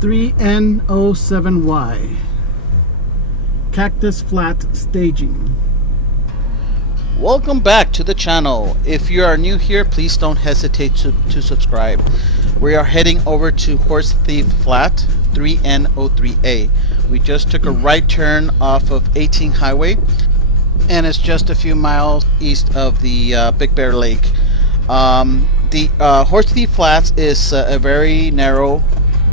3N07Y. Cactus Flat Staging. Welcome back to the channel. If you are new here, please don't hesitate to subscribe. We are heading over to Horse Thief Flat 3N03A. We just took a right turn off of 18 Highway, and it's just a few miles east of the Big Bear Lake. The Horse Thief Flats is a very narrow,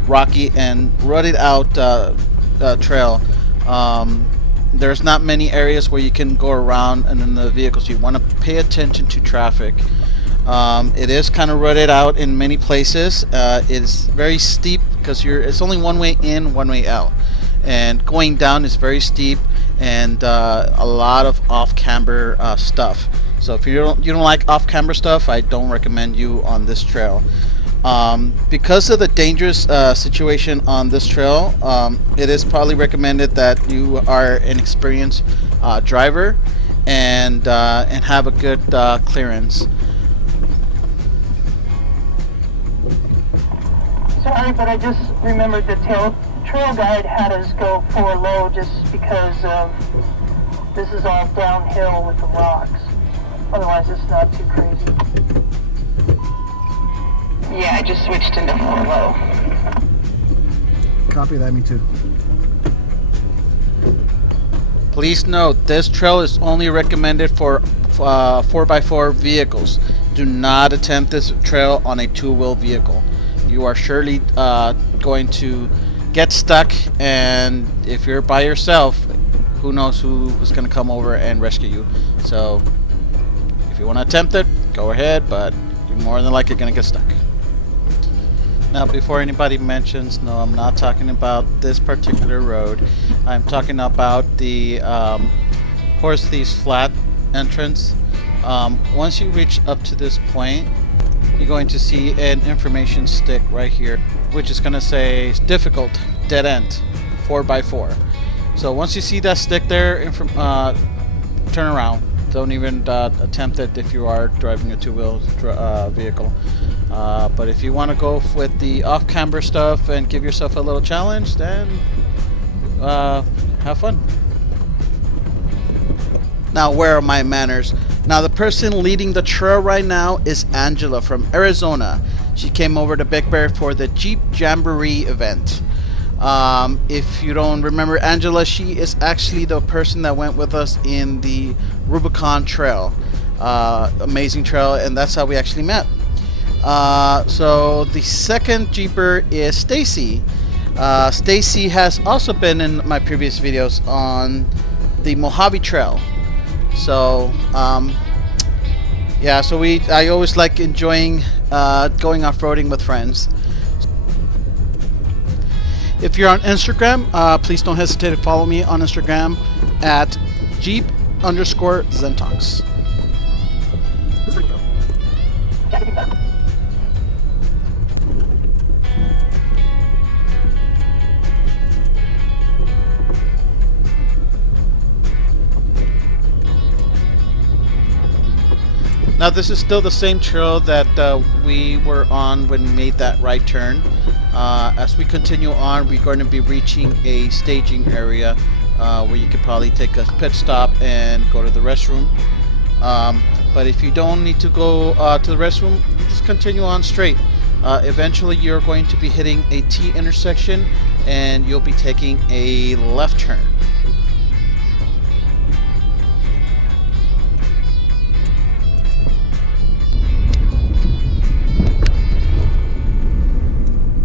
rocky, and rutted out trail. There's not many areas where you can go around and in the vehicles. You want to pay attention to traffic. It is kind of rutted out in many places. It's very steep because it's only one way in, one way out, and going down is very steep, and a lot of off-camber stuff. So if you don't like off-camber stuff, I don't recommend you on this trail. Because of the dangerous situation on this trail, it is probably recommended that you are an experienced driver and have a good clearance. Sorry, but I just remembered the trail guide had us go 4 low just because this is all downhill with the rocks. Otherwise, it's not too crazy. Yeah, I just switched into 4 low. Copy that, me too. Please note, this trail is only recommended for 4x4 vehicles. Do not attempt this trail on a 2-wheel vehicle. You are surely going to get stuck, and if you're by yourself, who knows who's going to come over and rescue you. So if you want to attempt it, go ahead, but you're more than likely going to get stuck. Now, before anybody mentions, no, I'm not talking about this particular road. I'm talking about the Horse Thieves Flat entrance. Once you reach up to this point, you're going to see an information stick right here, which is going to say difficult, dead end, 4x4. So once you see that stick there, turn around. Don't even attempt it if you are driving a 2-wheel vehicle. But if you want to go with the off-camber stuff and give yourself a little challenge, then have fun. Now, where are my manners? Now, the person leading the trail right now is Angela from Arizona. She came over to Big Bear for the Jeep Jamboree event. If you don't remember Angela, she is actually the person that went with us in the Rubicon Trail. Amazing trail, and that's how we actually met. So the second Jeeper is Stacy. Stacy has also been in my previous videos on the Mojave Trail. So yeah, so I always like enjoying going off-roading with friends. If you're on Instagram, please don't hesitate to follow me on Instagram at Jeep_Zentoks. Now, this is still the same trail that we were on when we made that right turn. As we continue on, we're going to be reaching a staging area where you could probably take a pit stop and go to the restroom. But if you don't need to go to the restroom, you just continue on straight. Eventually, you're going to be hitting a T intersection, and you'll be taking a left turn.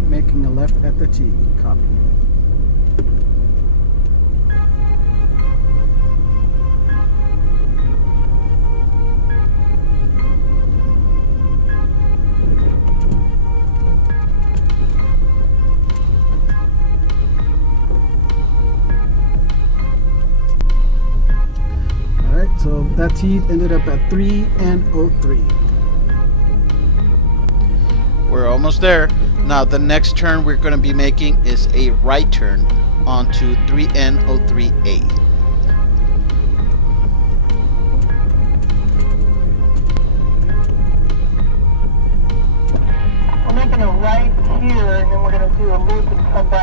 Making a left at the T. Copy. Alright, so that T ended up at 3N03. We're almost there. Now, the next turn we're going to be making is a right turn onto 3N03A. We're making a right here, and then we're going to do a loop and come back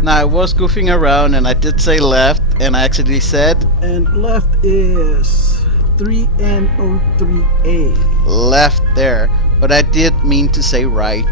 Now I was goofing around and I did say left, and I accidentally said And left is 3N03A. left there, but I did mean to say right.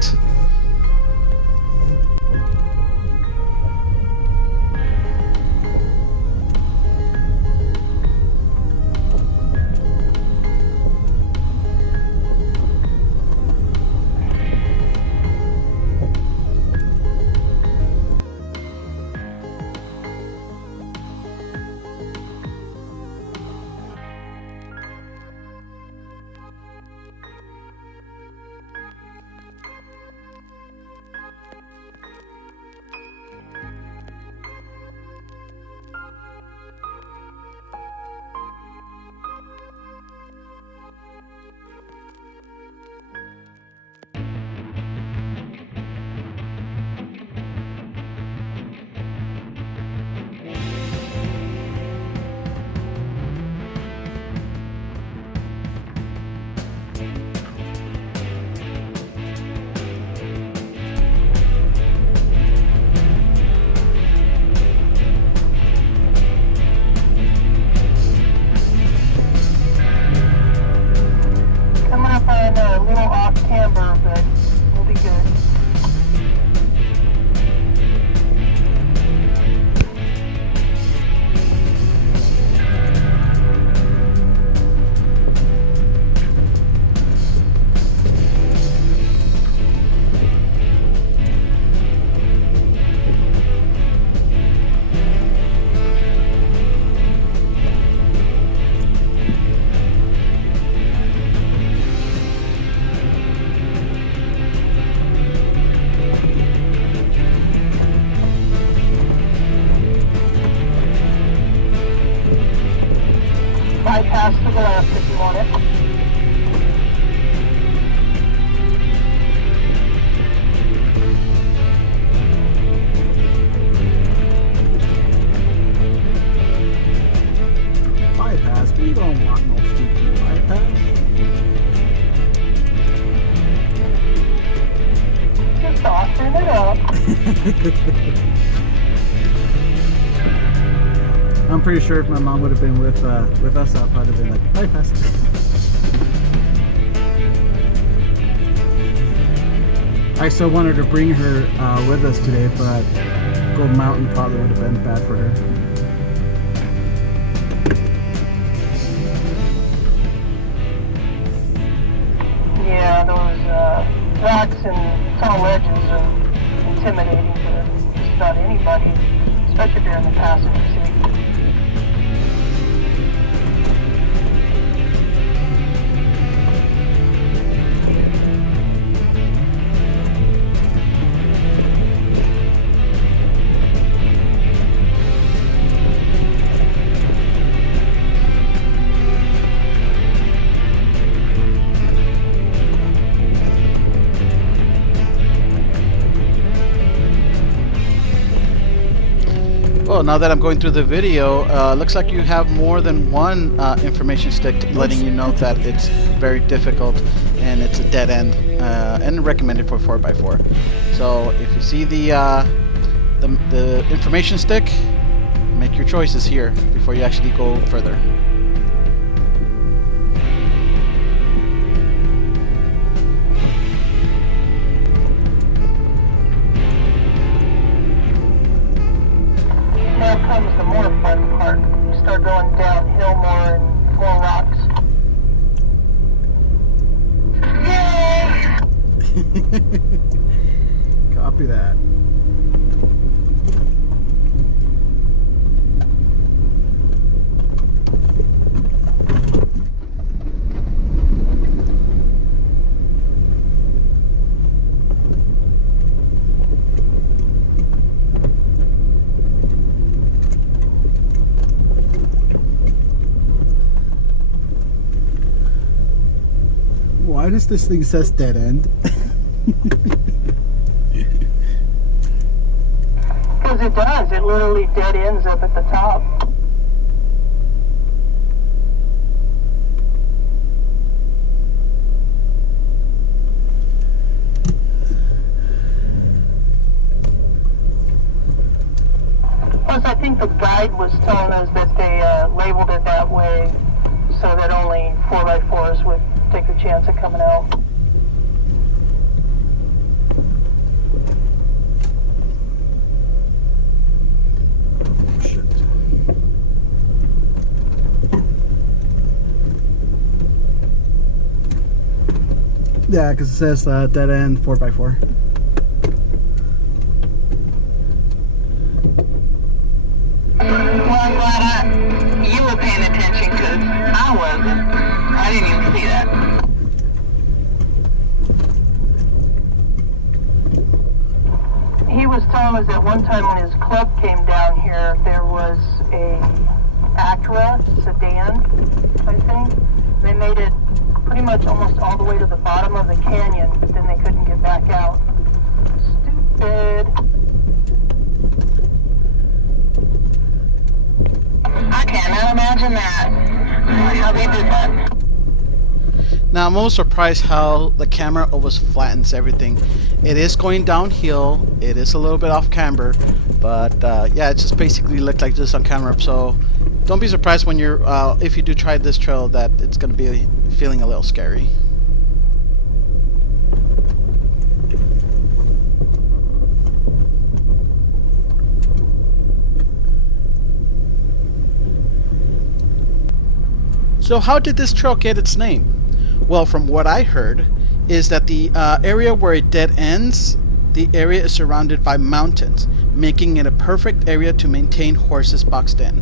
Coming up on a little off-camber, but we'll be good. Bypass to the left if you want it. Bypass? We don't want no stupid bypass. Just soften it up. I'm pretty sure if my mom would have been with us, I'd probably have been like, bypass. I still wanted to bring her with us today, but Gold Mountain probably would have been bad for her. Yeah, those rocks and tall ledges are intimidating to just about anybody, especially if you're in the passenger seat. Well, now that I'm going through the video, looks like you have more than one information stick letting you know that it's very difficult and it's a dead end and recommended for 4x4. So if you see the information stick, make your choices here before you actually go further. Now comes the more fun part. You start going downhill more and more rocks. Yay! Copy that. Why does this thing says dead end? Because it does. It literally dead ends up at the top. Plus, I think the guide was telling us that they labeled it that way so that only 4x4s would take the chance of coming out. Shit. Yeah, because it says dead end 4x4. Well, I'm glad you were paying attention because I wasn't. I didn't even see that. He was telling us that one time when his club came down here, there was a Acura sedan, I think. They made it pretty much almost all the way to the bottom of the canyon, but then they couldn't get back out. Stupid. I cannot imagine that. How they did that. Now I'm almost surprised how the camera always flattens everything. It is going downhill. It is a little bit off camber, but yeah, it just basically looked like this on camera. So don't be surprised when you're if you do try this trail that it's going to be feeling a little scary. So how did this trail get its name? Well, from what I heard, is that the area where it dead ends, the area is surrounded by mountains, making it a perfect area to maintain horses boxed in.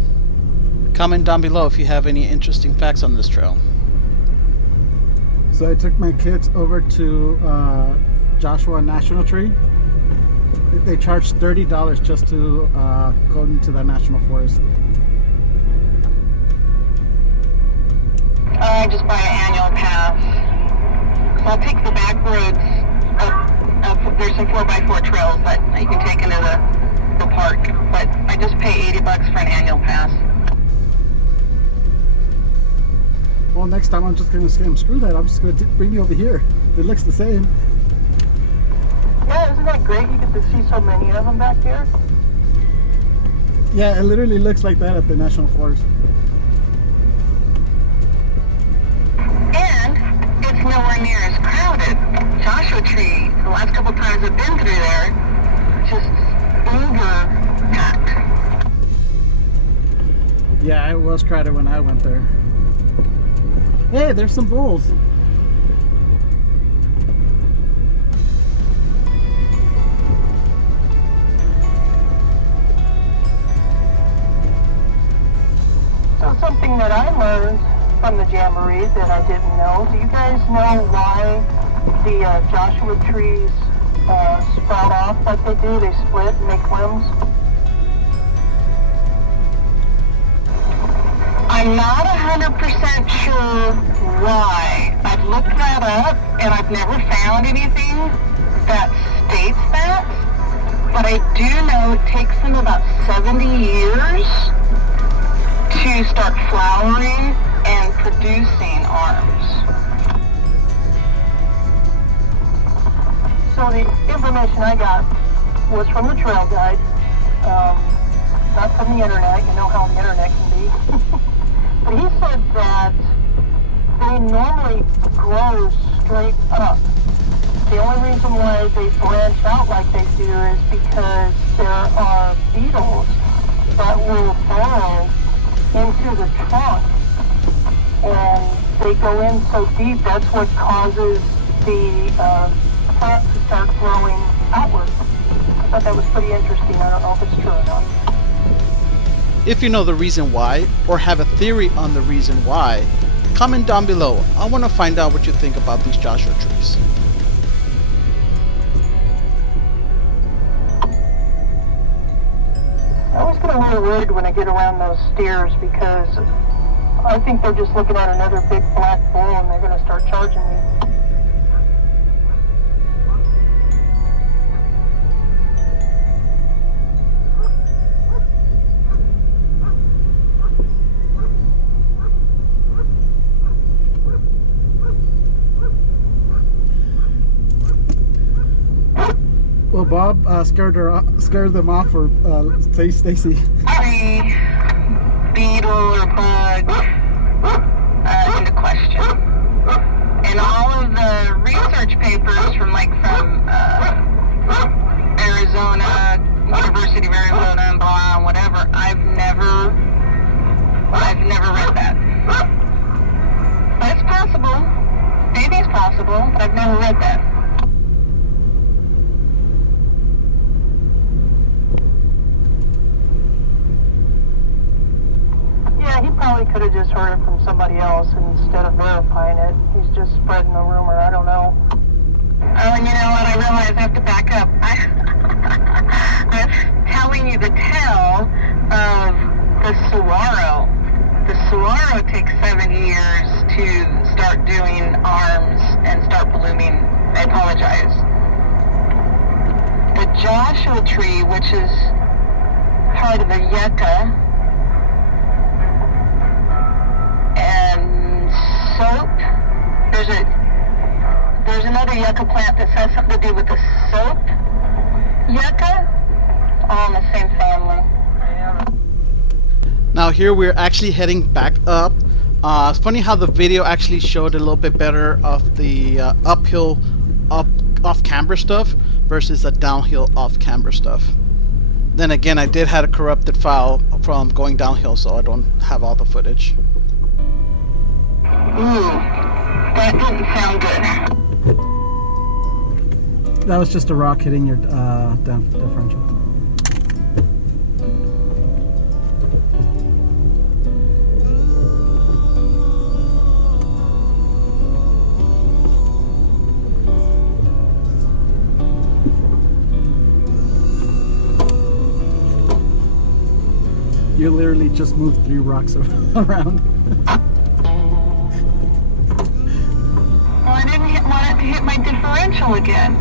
Comment down below if you have any interesting facts on this trail. So I took my kids over to Joshua National Tree. They charged $30 just to go into that national forest. I just buy an annual pass. So I'll take the back roads. There's some 4x4 trails that you can take into the park, but I just pay $80 for an annual pass. Well, next time I'm just going to scam. Screw that. I'm just going to bring you over here. It looks the same. Yeah, isn't that great? You get to see so many of them back here. Yeah, it literally looks like that at the national forest. And it's nowhere near as crowded. Joshua Tree, the last couple times I've been through there, just over-packed. Yeah, it was crowded when I went there. Hey, there's some bulls. So something that I learned from the Jamboree that I didn't know. Do you guys know why the Joshua trees sprout off like they do? They split and make limbs? I'm not 100% sure why. I've looked that up and I've never found anything that states that. But I do know it takes them about 70 years to start flowering and producing arms. So the information I got was from the trail guide, not from the internet. You know how the internet can be. But he said that they normally grow straight up. The only reason why they branch out like they do is because there are beetles that will burrow into the trunk. And they go in so deep, that's what causes the plant to start growing outward. I thought that was pretty interesting. I don't know if it's true or not. If you know the reason why, or have a theory on the reason why, comment down below. I want to find out what you think about these Joshua trees. I always get a little worried when I get around those steers because I think they're just looking at another big black bull and they're going to start charging me. Well, Bob, Bob scared them off, or Stacy? Tree, beetle, or bug into question. And all of the research papers from Arizona, University of Arizona, and blah, whatever, I've never read that. But it's possible. Maybe it's possible, but I've never read that. Yeah, he probably could have just heard it from somebody else instead of verifying it. He's just spreading a rumor. I don't know. Oh, and you know what? I realize I have to back up. I'm telling you the tale of the saguaro. The saguaro takes 7 years to start doing arms and start blooming. I apologize. The Joshua tree, which is part of the yucca, and soap. There's another yucca plant that has something to do with the soap. Yucca, all in the same family. Now here we're actually heading back up. It's funny how the video actually showed a little bit better of the uphill off-camber stuff versus the downhill off-camber stuff. Then again, I did have a corrupted file from going downhill, so I don't have all the footage. Ooh, that didn't sound good. That was just a rock hitting your differential. You literally just moved 3 rocks around. Well, I didn't want it to hit my differential again.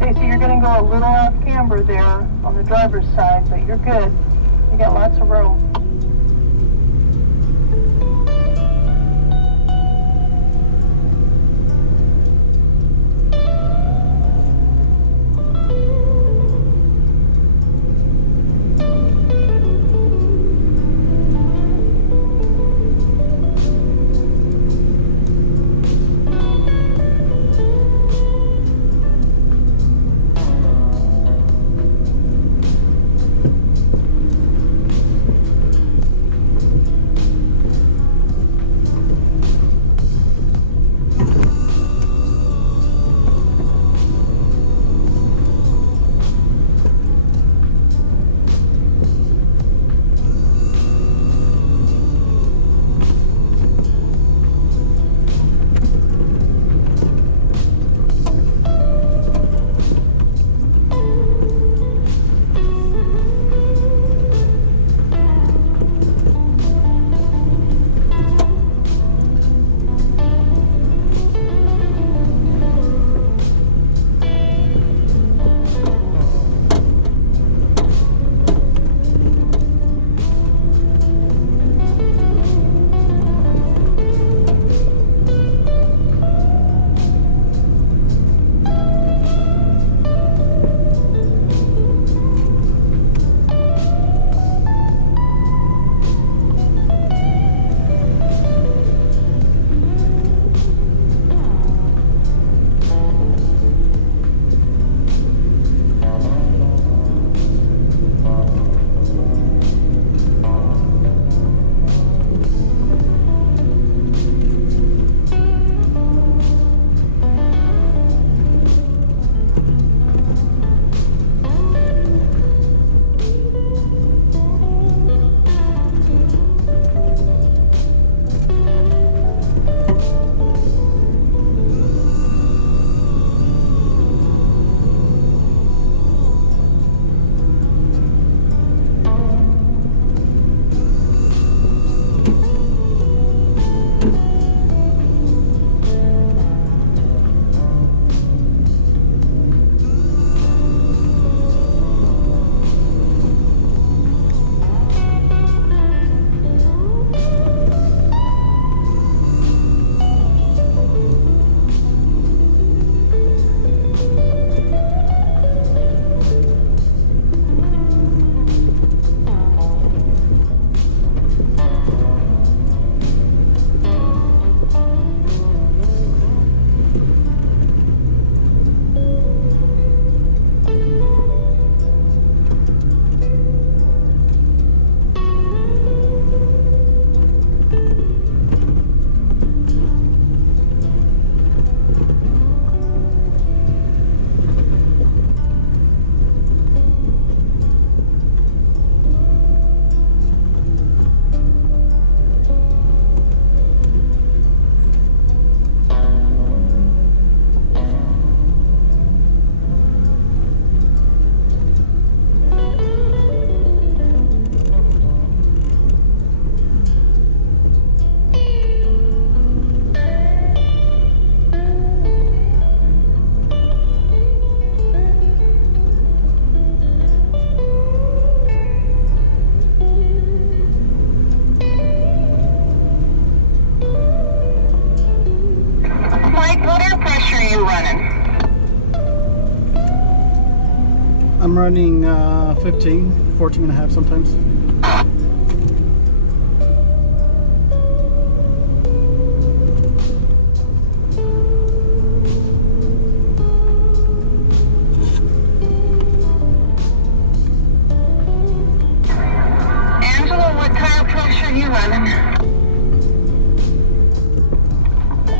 Stacy, you're going to go a little off camber there on the driver's side, but you're good. You got lots of room. running? I'm running 15, 14 and a half sometimes. Angela, what tire pressure are you running?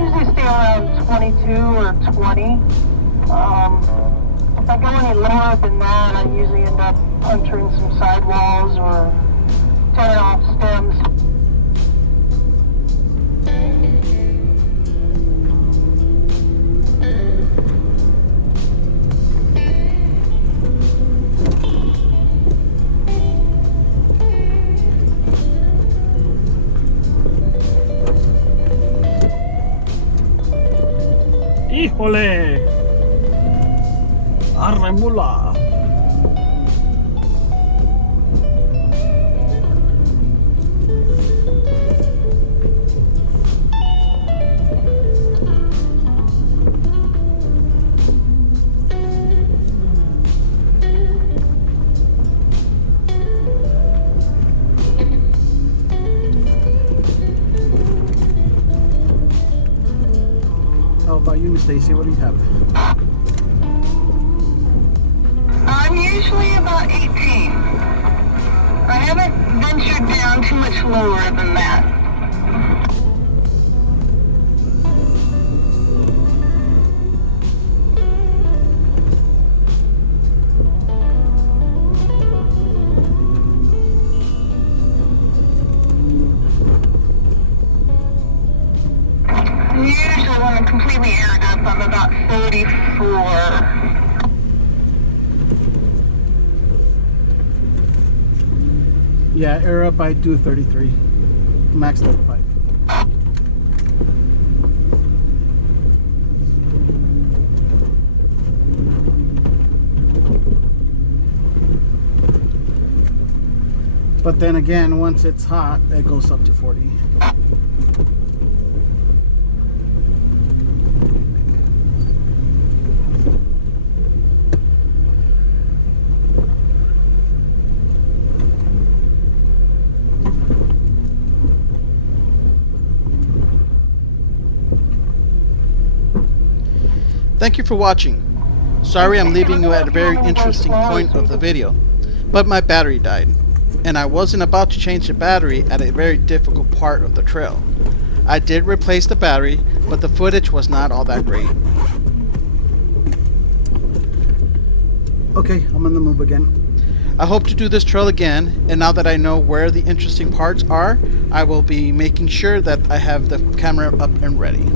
Usually stay around 22 or 20. If I go any lower than that, I usually end up puncturing some sidewalls or tearing off stems. ¡Híjole! ¡Arre mula! How about you, Miss Stacy? What do you have? I'm usually about 18. I haven't ventured down too much lower than that. Usually when I'm completely aired up, I'm about 34. Yeah, air up, I do 33. Max 35. But then again, once it's hot, it goes up to 40. Thank you for watching. Sorry I'm leaving you at a very interesting point of the video, but my battery died, and I wasn't about to change the battery at a very difficult part of the trail. I did replace the battery, but the footage was not all that great. Okay, I'm on the move again. I hope to do this trail again, and now that I know where the interesting parts are, I will be making sure that I have the camera up and ready.